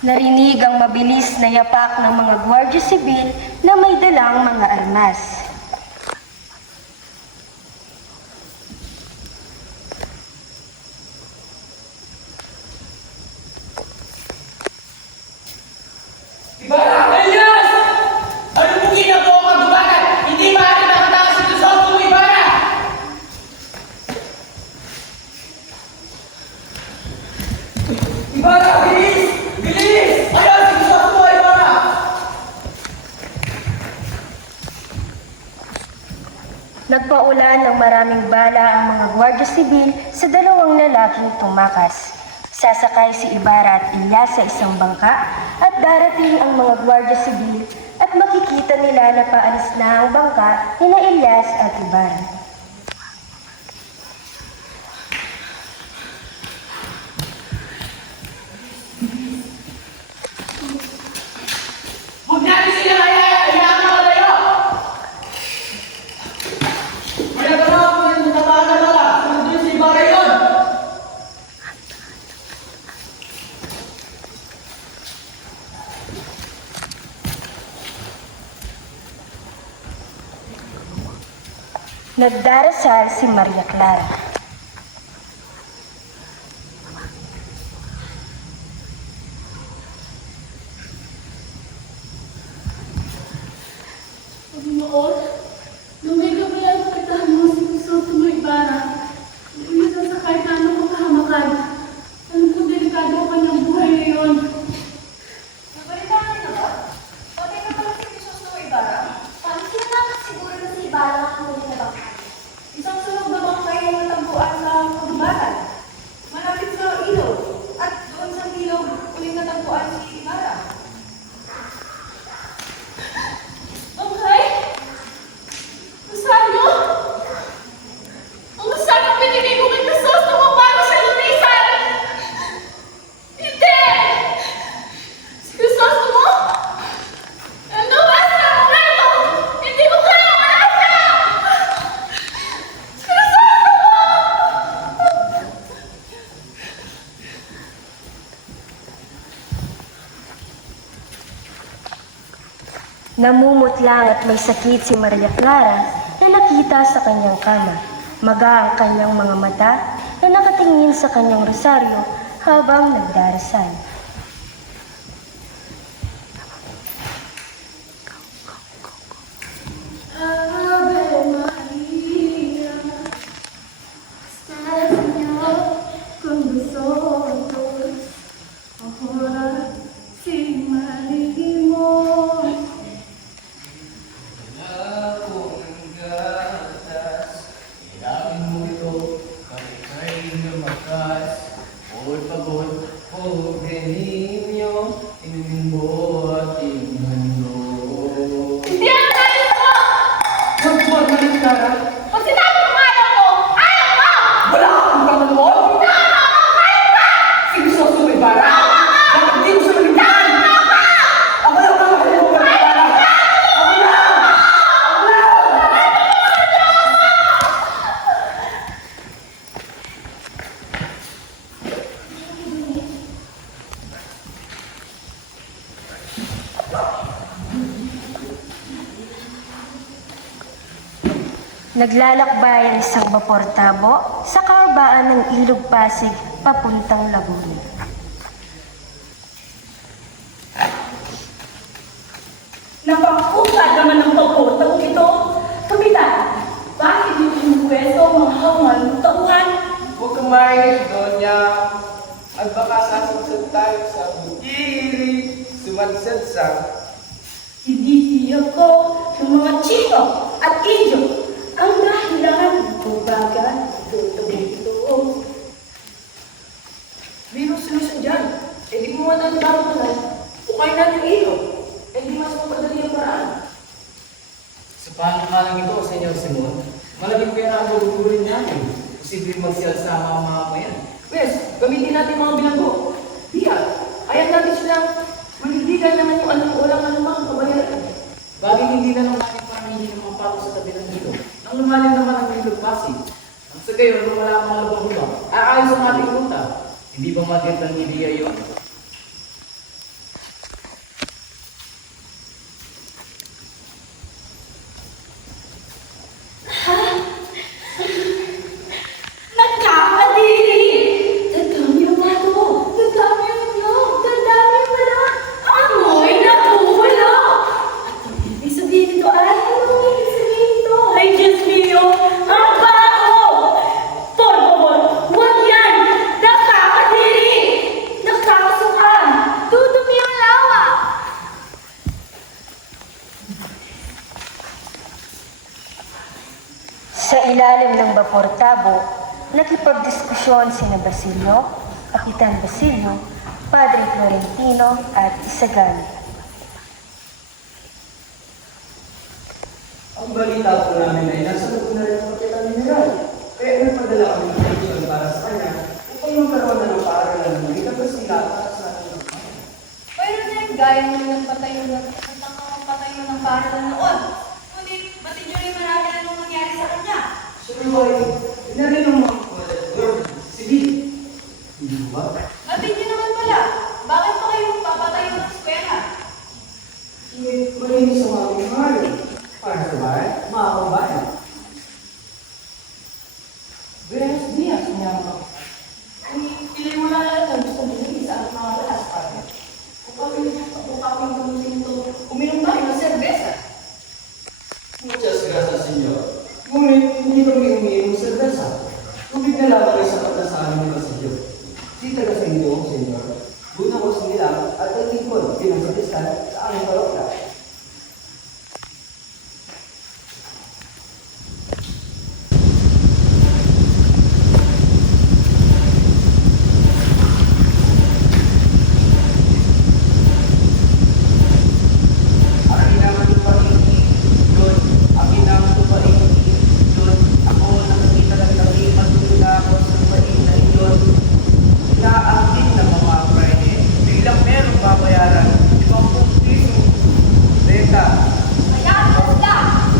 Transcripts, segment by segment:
Narinig ang mabilis na yapak ng mga Gwardiya Sibil na may dalang mga armas. Ibarra! Elias! Ano mong ginagawa ang gumagan? Hindi maaari nakatakas si Crisostomo, Ibarra! Ibarra! Bilis! Bilis! Ayan si Crisostomo, Ibarra! Nagpaulan ng maraming bala ang mga Gwardiya Sibil sa dalawang lalaking tumakas. Sasakay si Ibarra at Elias sa isang bangka at darating ang mga Gwardiya Sibil at makikita nila na paalis na ang bangka nina Elias at Ibarra. Huwag natin sila hayaan na malayo! Kaya tara ako rin sa tabanan na lang. Nandun si Ibarra yun! Nagdarasal si Maria Clara. Panginoon, lumigaw mo lang ang pagtahan mo si Crisostomo Ibarra. Hindi sasakay ka ng makahamakan. Ano kung delikado ka ng buhay ngayon? Nabalitaan niyo na ba? Patay na pala si Crisostomo Ibarra. Paano sila nakasiguro na si Ibarra ang huli na bangkay? Isang sunog na bangkay ang natagpuan sa kagubatan. Malapit sa ilog. At doon sa ilog, uling natagpuan si Ibarra. Bangkay? Rosario? Ang masarap ang binigay ko kay Crisostomo para sa lutisan! Hindi! Si Crisostomo? Nawas na ang relo! Hindi mo kaya malasa! Si Crisostomo! Namumutlang at may sakit si Maria Clara na nakita sa kanyang kama. Maga ang kanyang mga mata na nakatingin sa kanyang rosaryo habang nagdarasal. Ave Maria, Señor con nosotros, ahora sin malignos. Ako ang gatas, ilapin mo ito, kahit sa'y lumakas. Bawal pagod, o ganimyo, inumin mo at inuman mo. Hindi ang tayo mo! Huwag Maria Clara! Pag sinabi mo ayaw mo, ayaw mo! Wala akong kamalon! Si Crisostomo Ibarra! Bakit di mo siya maligtaan? Ako lang ang mahal mo, Maria Clara! Ako lang! Ako lang! Naglalakbay ang isang bapor tabo sa kahabaan ng Ilog Pasig papuntang Laguna. Napakutad naman ng pagkotang ito. Kapitan, bakit yung pinukwesto ang mga hangal ng tauhan? Huwag kang mainit, Donya. At baka sasagsag tayo sa butiri, sumagsagsak. Hindi tiyak ko ng mga Chino at Indio ang dahilan ng pagbaga ito. Biro solusyon dyan. Eh di mo man ang tawag ukay na yung ilo. Eh di mas mapadali ang paraan. Sa pangalang ito, Senyor Simon, malaking pera ang gugurin natin. Posibleng magsialsama ang mga mayan. Wes, gamitin natin mga bilanggo. Diya, ayan natin silang manindigan naman yung walang anumang kabayaran. Bagay hindi na lang natin parang hindi ng mga pato sa tabi ng ilog. Nang lumalim naman ang ilog Pasig. Ang sa gayon, nung wala ang mga labang-lubang, aayos ang ating ruta. Hindi ba magandang ideya yun? Hindi ang tayo mo! Ang masarap ang binigay ko kay Crisostomo para sa lutisan! Hindi! Si Crisostomo! Nawas na ang relo! Hindi mo kaya malasa! Wala akong kamalon! Sa ilalim ng Bapor Tabo, nakipagdiskusyon sina Basilio, Kapitan Basilio, Padre Florentino at Isagani. Ang balita po namin ay nasa loob na rin ang Kapitan General. Kaya nagpadala kami ng petition para sa kanya upang magkaroon na ng paaralan ng may kapasila para sa ating mga. Pero din, gaya mo ng patayo ng paralan noon. Ngunit, batid nyo rin marami na nung nangyari sa kanya. Sumiway, inarin ng mga Lord Sibil. Hindi ba? Batid nyo naman pala. Bakit pa kayo papatayo ng eskwela? Ngunit malinis ang aming mahal. Para sa bahay, mga kabayan. Buenos dias, niya mga. Ilay mo na lang ang gusto mo sa ating mga balas, pare. Kung kami guminto, uminom tayo ng serbesa. Muchas gracias, Senyor. Ngunit hindi kami umiinom sa serbesa. Tubig na lamang ay sapat na sa aming pasilyo. Sita ka sa inyo, Senyor. Buta ko sa nila at ang lingkod bilang sa kristal sa aming parokya. Hayaan mo sila!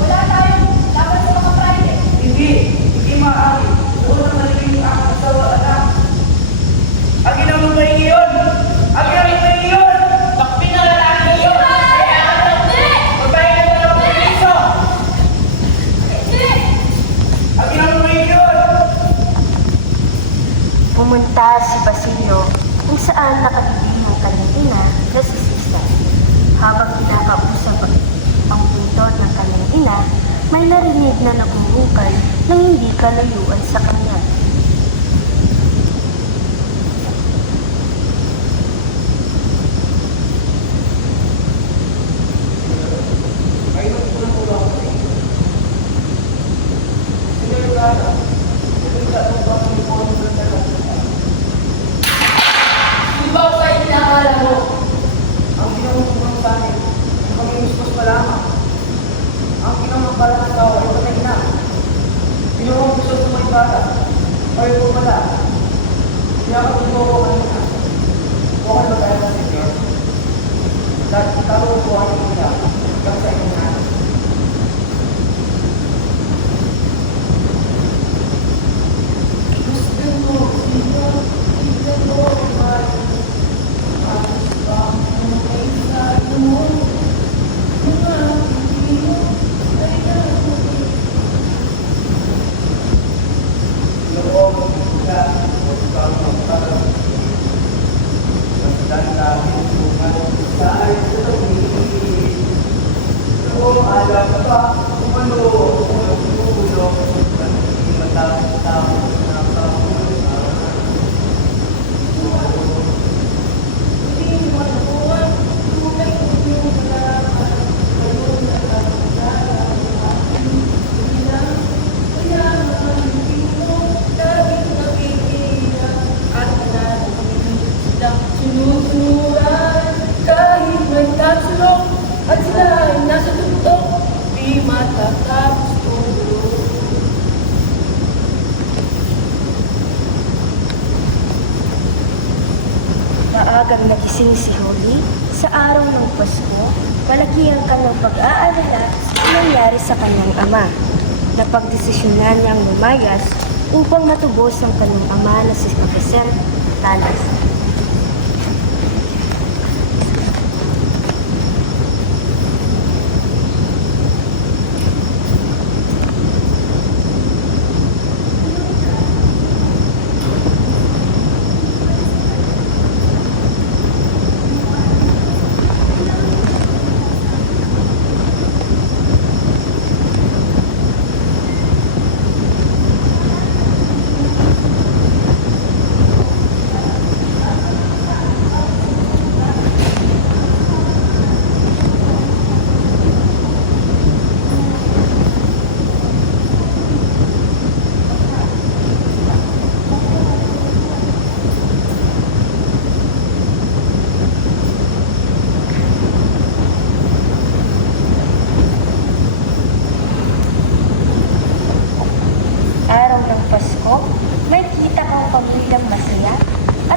Wala tayong laban sa mga Friday. Hindi maaari. Doon ang nalagay yung aking asawa at anak. Ang ginamumay ngayon! Ang ginamumay ngayon! Takpi na lalaki yun! Babae na lang ang piso! Ang ginamumay ngayon! Pumunta si Basilio kung saan nakatidig ang kanyang ina na si Sisa. Habang kinakausap ang pinto ng kanyang ina, may narinig na nagmumukal nang hindi kalayuan sa kanya. Di ba ako kayo nakakala mo? Ang ginamumay sa akin, ang kami muspos malamang. Ang ginamumay ng tao ay patay na. Ginawang gusto sa may bata. Kayo po pala. Iyakap mo ko kanina. Okay ba tayo ng Senyor? Dahil talo po ang ina. Hanggang sa inyong natin. Sinusunuran kahit may tatsulok at sila ay nasa tuktok, di matatapos tulo. Maagang nagising si Holly sa araw ng Pasko, malaki ang kanyang pag-aalala sa nangyari sa kanyang ama. Napagdesisyonan niyang lumayas upang matubos ang kanyang ama na si Professor Talas.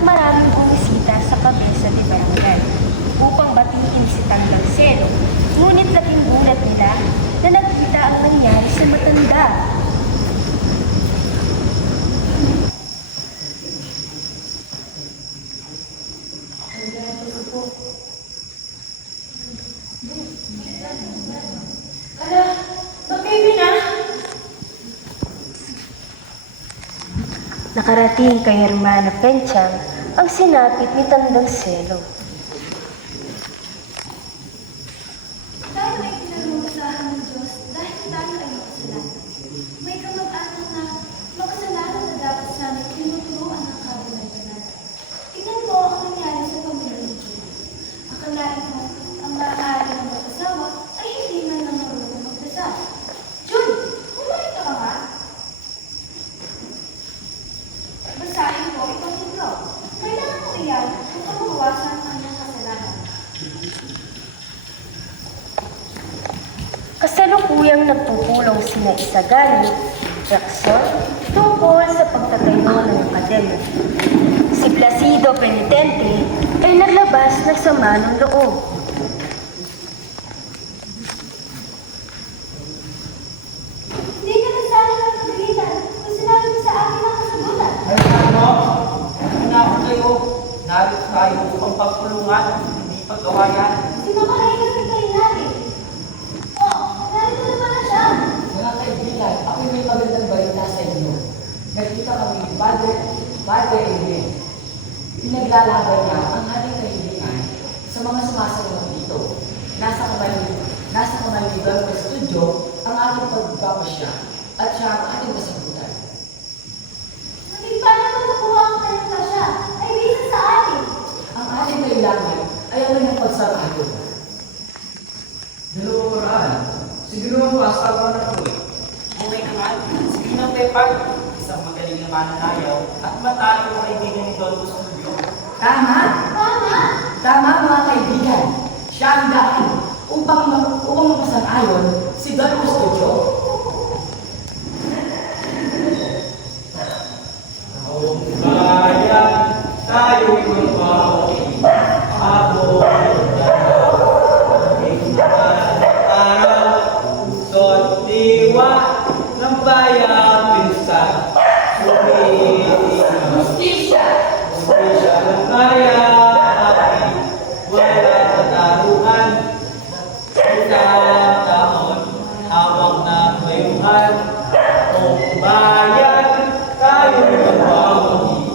maraming bumisita sa kabesa de barangay upang batiin si Tanggang Selo. Ngunit laking gulat nila na nagkita ang nangyari sa matanda. Ala, baby na. Nakarating kay Hermana Penchang ang sinapit ni Tandang Selo. Dahil ay pinarusahan ng Diyos dahil tayo ay makasalanan. May kamag-anak na makasalanan na dapat sa amin tinuturuan ng kabunay-banal. Tingnan mo ang nangyari sa pamilya ni Jude. Akalain mo, ang maaari ng mag-asawa ay hindi man lang marunong magdasal. Jude, kumain ka ba nga? Basahin ko itong libro. Kailangan mo iyan upang mawasan ang iyong kasalanan. Kasalukuyang nagpupulong sina Isagani, Jackson, tungkol sa pagtatayo ng akademya. Si Placido Penitente ay naglabas ng sama ng loob. Hindi ka na sana magpagalitan kung sinabi mo sa akin ang kasagutan. Ay, ano? Hinako kayo. Narito tayo upang pagpulungan, hindi paggawayan. Sino ka na ikasitayin natin? Oo, narito na pala siya. Mga kaibigan, ako may magandang balita sa inyo. Nagkita kami ni Padre Edwin. Pinaglalaban niya ang ating kaibigan sa mga sumasayaw dito. Nasa kamaligan ng studio ang ating pagpapasya at siya ang ating kasagutan. Ngunit paano mo nakuha ang kanyang pasya? Ay bisa sa atin. Ang ating kailangan ay ang kanyang pagsarado. Dalawang paraan. Siguro ang pastor ko na po eh. Okay naman, si Ginang Pepag, isang magaling na mananayaw at matalo na kaibigan ni Don Studio. Tama! Tama! Tama mga kaibigan! Siya ang daan upang mapasang-ayon si Don Studio. Bayan, tayo'y magpapakita. Habang araw, pusot diwa ng bayan pinsan. Justisya! Justisya ng bayan, wala kataruhan. Isang taon, hawak ng bayuhan. Kung bayan, tayo'y magpapakita.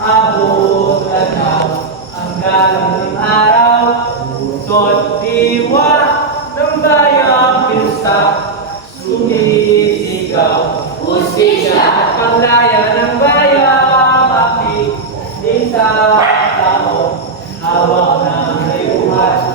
Abot tanaw, ang galang ng araw. Pusot diwa ng bayan pinsan. Sumisigaw. Justisya! Panglaya ng bayan, bakit di sa tao, hawak ng layuhan.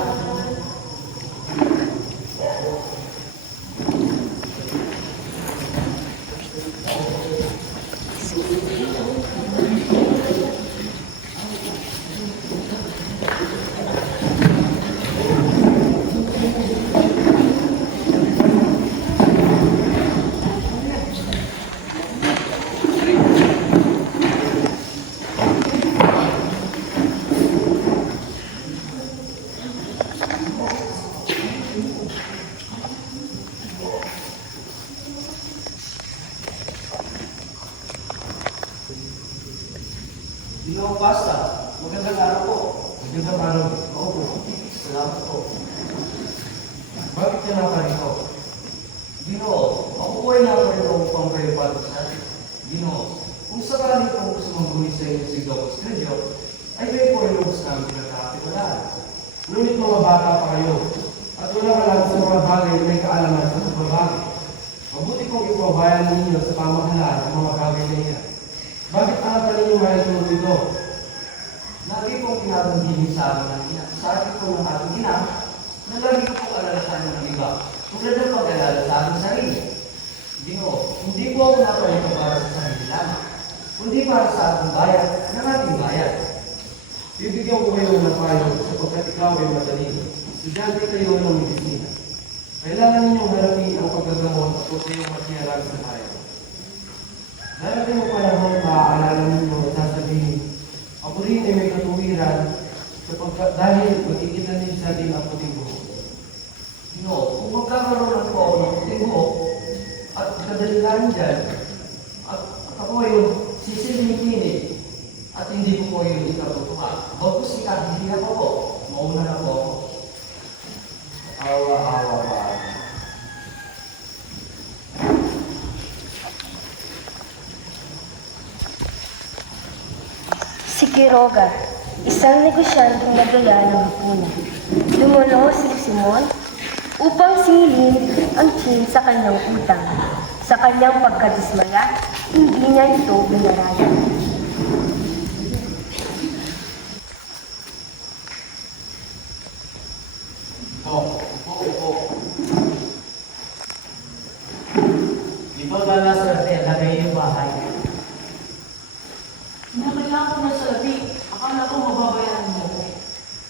Ginoo Pasta, magandang araw po. Magandang araw. Oo po. Salamat po. Bakit ka nakarito? Ginoo, ako po ay nakarito upang kayo patusal. Ginoo, kung sakali po gusto mangguhit sa inyo si Gawang Studio, ay kayo po ay lubos namin pinagkakakiwalaan. Ngunit mga bata pa kayo, at wala ka lang sa mga bagay na may kaalaman sa pagbabagay. Mabuti kong ipabayan ninyo sa pamahalaan ang mga bagay na iyan. Bakit ang ninyo mahitunod ito? Lagi kong pinatanggihin sa akin ng ina. Sa akin ko ng ating ina, na lagi ko pong alalasan ng iba. Tulad ng pag-alala sa aking sarili. Ginoo, hindi po ako naparito para sa sarili lamang, kundi para sa ating bayan ng ating bayan. Bibigyan ko kayo ng payo sapagkat ikaw ay mataling. Estudyante kayo ng medisina. Kailangan ninyong harapin ang paggagamot at huwag kayong masiyaran sa bayan. Dahil kayo panahon maaalala ninyo at sasabihin, ako rin Dahil makikita niyo sa ating ang puting buhok. No, kung magkakaroon po ako ng puting buhok at kadalilan dyan, at ako yung sisilingin at hindi ko po yung ikabutuhan. Bago sila, hindi na po. Mauna na po ako. Awa-awa pa. Si Quiroga, isang negosyanteng nagaya ng lipunan. Dumalo si Simon upang singilin ang Chin sa kanyang utang. Sa kanyang pagkadismaya, hindi niya ito binarayan. Upo. Ito na nasa lagay yung bahay. Kailangan ko na sabi. Akala ko mababayaran mo ako.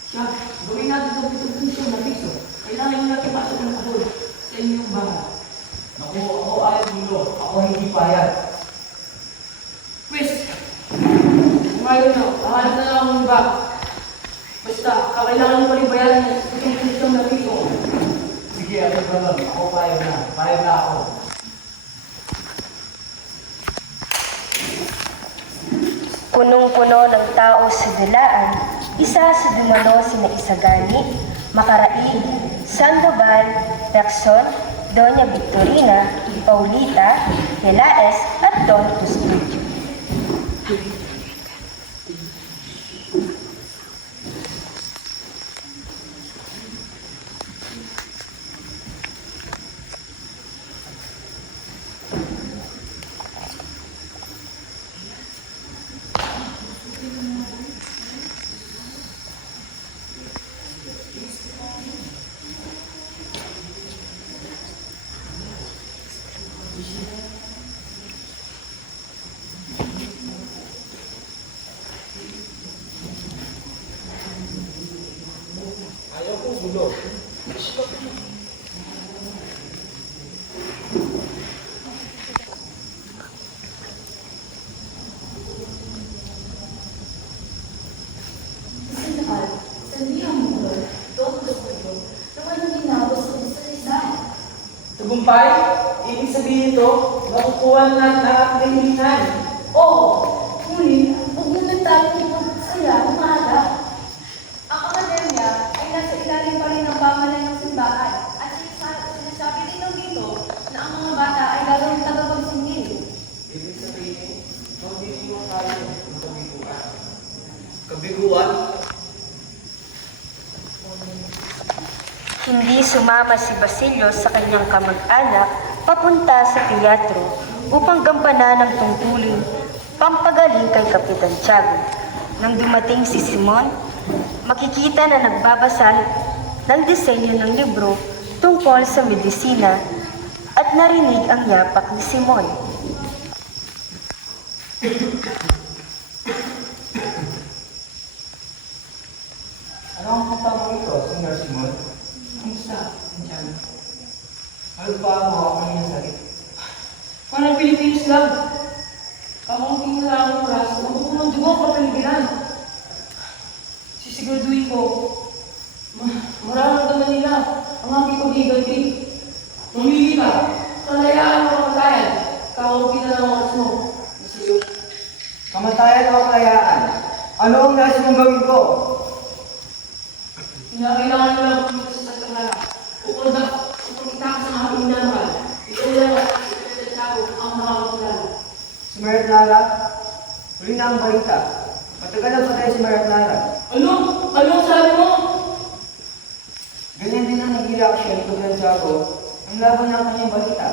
Siya, gawin natin ito piso na piso. Kailangan nyo natin pasok ng kahul sa inyong bahay. Naku, ako ayaw dito. Ako hindi payag. Chris, ngayon na, kahanap na lang ang iba. Basta, kakailangan nyo pa rin bayaran itong piso na piso. Sige, ano ba lang? Ako payag na. Payag na ako. Punong-puno ng tao sa dulaan, isa sa dumalo sina Isagani, Macaraig, Sandoval, Lacson, Doña Victorina, Paulita, Helaes at Don Custodio. Tagumpay, ibig sabihin ito, nakukuha na natin ang ating hilingan. Oo, ngunit huwag muna tayo magpasaya ng maaga. Ang akademya ay nasa ilalim pa rin ng pamalan ng simbahan at sinasabi din ng dito na ang mga bata ay gagawing tagapagsingil. Ibig sabihin, magbibigo tayo ng kabiguan. Kabiguan? Hindi sumama si Basilio sa kanyang kamag-anak papunta sa teatro upang gampanan ang tungkulin pampagaling kay Kapitan Tiago. Nang dumating si Simon, makikita na nagbabasa ng disenyo ng libro tungkol sa medisina at narinig ang yapak ni Simon. Ano ang katawang ito, Sr. Simon? Kamusta? Diyan. Ano ba ang hawak ng iyong sakit? Parang Pilipinas lang. Kamunting lang ang oras, mabukunong dugo ang kapaligiran. Sisiguraduhin ko, mararamdaman nila ang aking pag-iganti. Mamili ka, kalayaan mo ang katayan, kakampi na lang ang oras mo. Basilio. Kamatayan o kalayaan? Ano ang nais mong gawin ko? Kinakailangan nyo lang pumunta sa Santa upang itakas ang aking minamahal. Ito lang at Tiago ang makakakilala. Si Maria Clara? Huli na ang balita. Matagal na patay si Maria Clara. Ano? Ano ang sabi mo? Ganyan din ang naging reaksyon ni Kapitan Tiago ang laban ng kanyang balita.